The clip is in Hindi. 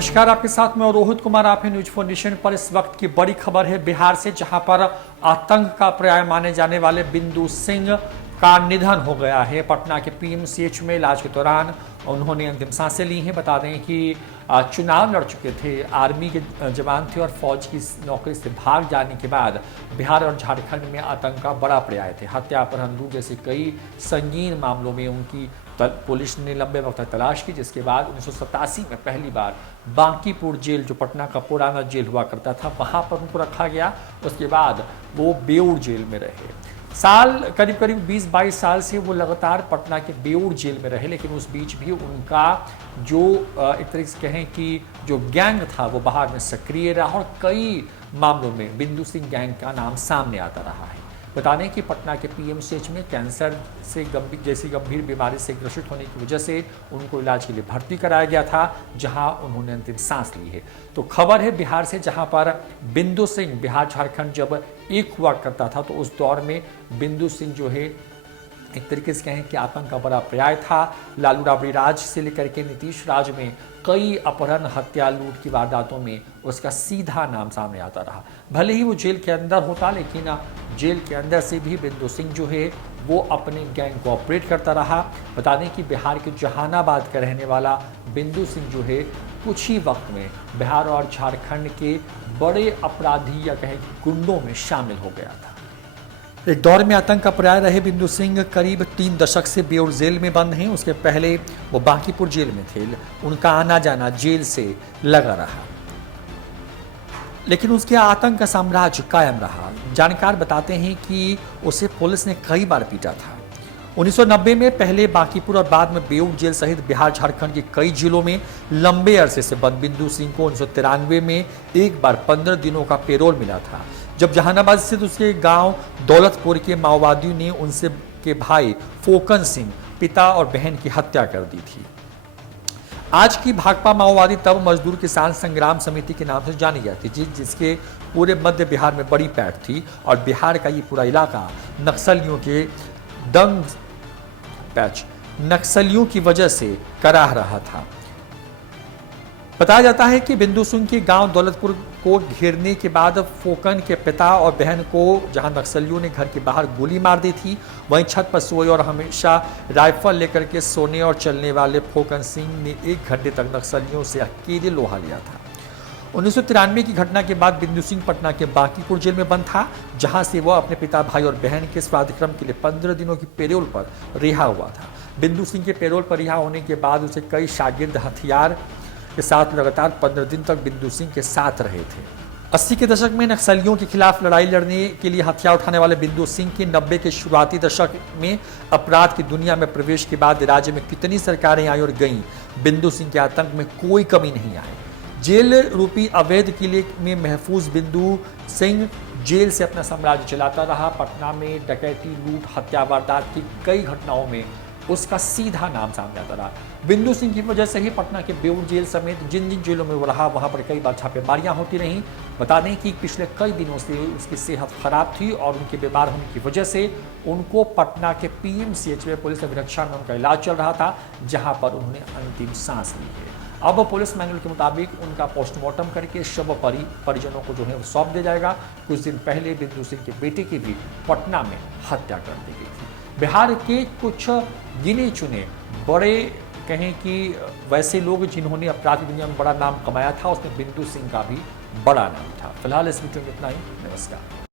नमस्कार, आपके साथ मैं रोहित कुमार। आप हैं न्यूज फाउंडेशन पर। इस वक्त की बड़ी खबर है बिहार से, जहां पर आतंक का पर्याय माने जाने वाले बिंदु सिंह का निधन हो गया है। पटना के पीएमसीएच में इलाज के दौरान उन्होंने अंतिम सांसें ली हैं। बता दें कि चुनाव लड़ चुके थे, आर्मी के जवान थे और फौज की नौकरी से भाग जाने के बाद बिहार और झारखंड में आतंक का बड़ा पर्याय थे। हत्या, अपहरण, लूट जैसे कई संगीन मामलों में उनकी पुलिस ने लंबे वक्त तक तलाश की, जिसके बाद 1987 में पहली बार बांकीपुर जेल, जो पटना का पुराना जेल हुआ करता था, वहां पर उनको रखा गया। उसके बाद वो बेऊर जेल में रहे। करीब करीब 20-22 साल से वो लगातार पटना के बेऊर जेल में रहे, लेकिन उस बीच भी उनका जो एक तरीके से कहें कि जो गैंग था वो बाहर में सक्रिय रहा और कई मामलों में बिंदु सिंह गैंग का नाम सामने आता रहा है। बता दें कि पटना के पीएमसीएच में कैंसर से गंभीर बीमारी से ग्रसित होने की वजह से उनको इलाज के लिए भर्ती कराया गया था, जहां उन्होंने अंतिम सांस ली है। तो खबर है बिहार से, जहां पर बिंदु सिंह, बिहार झारखंड जब एक हुआ करता था तो उस दौर में बिंदु सिंह जो है एक तरीके से कहें कि आतंक का बड़ा पर्याय था। लालू राबड़ी राज से लेकर के नीतीश राज में कई अपहरण, हत्या, लूट की वारदातों में उसका सीधा नाम सामने आता रहा। भले ही वो जेल के अंदर होता, लेकिन जेल के अंदर से भी बिंदु सिंह जो है वो अपने गैंग को ऑपरेट करता रहा। बता दें कि बिहार के जहानाबाद का रहने वाला बिंदु सिंह जो है कुछ ही वक्त में बिहार और झारखंड के बड़े अपराधी या कहें कि गुंडों में शामिल हो गया था। एक दौर में आतंक का पर्याय रहे बिंदु सिंह करीब 3 दशक से बेऊर जेल में बंद हैं। उसके पहले वो बांकीपुर जेल में थे। उनका आना जाना जेल से लगा रहा, लेकिन उसके आतंक का साम्राज्य कायम रहा। जानकार बताते हैं कि उसे पुलिस ने कई बार पीटा था। 1990 में पहले बांकीपुर और बाद में बेऊर जेल सहित बिहार झारखंड के कई जिलों में लंबे अरसे से बंद बिंदु सिंह को 1993 में एक बार 15 दिनों का पेरोल मिला था, जब जहानाबाद स्थित उसके गांव दौलतपुर के माओवादियों ने उनसे के भाई फोकन सिंह, पिता और बहन की हत्या कर दी थी। आज की भाकपा माओवादी तब मजदूर किसान संग्राम समिति के नाम से जानी जाती थी, जिसके पूरे मध्य बिहार में बड़ी पैठ थी और बिहार का ये पूरा इलाका नक्सलियों के दंग पैच, नक्सलियों की वजह से कराह रहा था। बताया जाता है कि बिंदु सिंह के गांव दौलतपुर को घेरने के बाद फोकन के पिता और बहन को जहां नक्सलियों ने घर के बाहर गोली मार दी थी, वहीं छत पर सोए और हमेशा राइफल लेकर के सोने और चलने वाले फोकन सिंह ने 1 घंटे तक नक्सलियों से अकेले लोहा लिया था। 1993 की घटना के बाद बिंदु सिंह पटना के बांकीपुर जेल में बंद था, जहां से वह अपने पिता, भाई और बहन के स्वादिक्रम के लिए 15 दिनों की पेरोल पर रिहा हुआ था। बिंदु सिंह के पेरोल पर रिहा होने के बाद उसे कई शागिर्द हथियार के साथ लगातार 15 दिन तक बिंदु सिंह के साथ रहे थे। 80 के दशक में नक्सलियों के खिलाफ लड़ाई लड़ने के लिए हथियार उठाने वाले बिंदु सिंह के 90 के शुरुआती दशक में अपराध की दुनिया में प्रवेश के बाद राज्य में कितनी सरकारें आई और गईं, बिंदु सिंह के आतंक में कोई कमी नहीं आई। जेल रूपी अवैध किले में महफूज बिंदु सिंह जेल से अपना साम्राज्य चलाता रहा। पटना में डकैती, लूट, हत्या, वारदात की कई घटनाओं में उसका सीधा नाम सामने आता रहा। बिंदु सिंह की वजह से ही पटना के बेऊर जेल समेत जिन जिन जेलों में वो रहा, वहां पर कई बार छापेमारियां होती रहीं। बता दें कि पिछले कई दिनों से उसकी सेहत खराब थी और उनके बीमार होने की वजह से उनको पटना के पीएमसीएच में पुलिस अभिरक्षा में उनका इलाज चल रहा था, जहां पर उन्होंने अंतिम सांस ली है। अब पुलिस मैनुअल के मुताबिक उनका पोस्टमार्टम करके शव परिजनों को जो है वो सौंप दिया जाएगा। कुछ दिन पहले बिंदु सिंह के बेटे की भी पटना में हत्या कर दी गई थी। बिहार के कुछ गिने चुने बड़े कहें कि वैसे लोग जिन्होंने अपराध दुनिया में बड़ा नाम कमाया था, उसमें बिंदु सिंह का भी बड़ा नाम था। फिलहाल इस वीडियो में इतना ही। नमस्कार।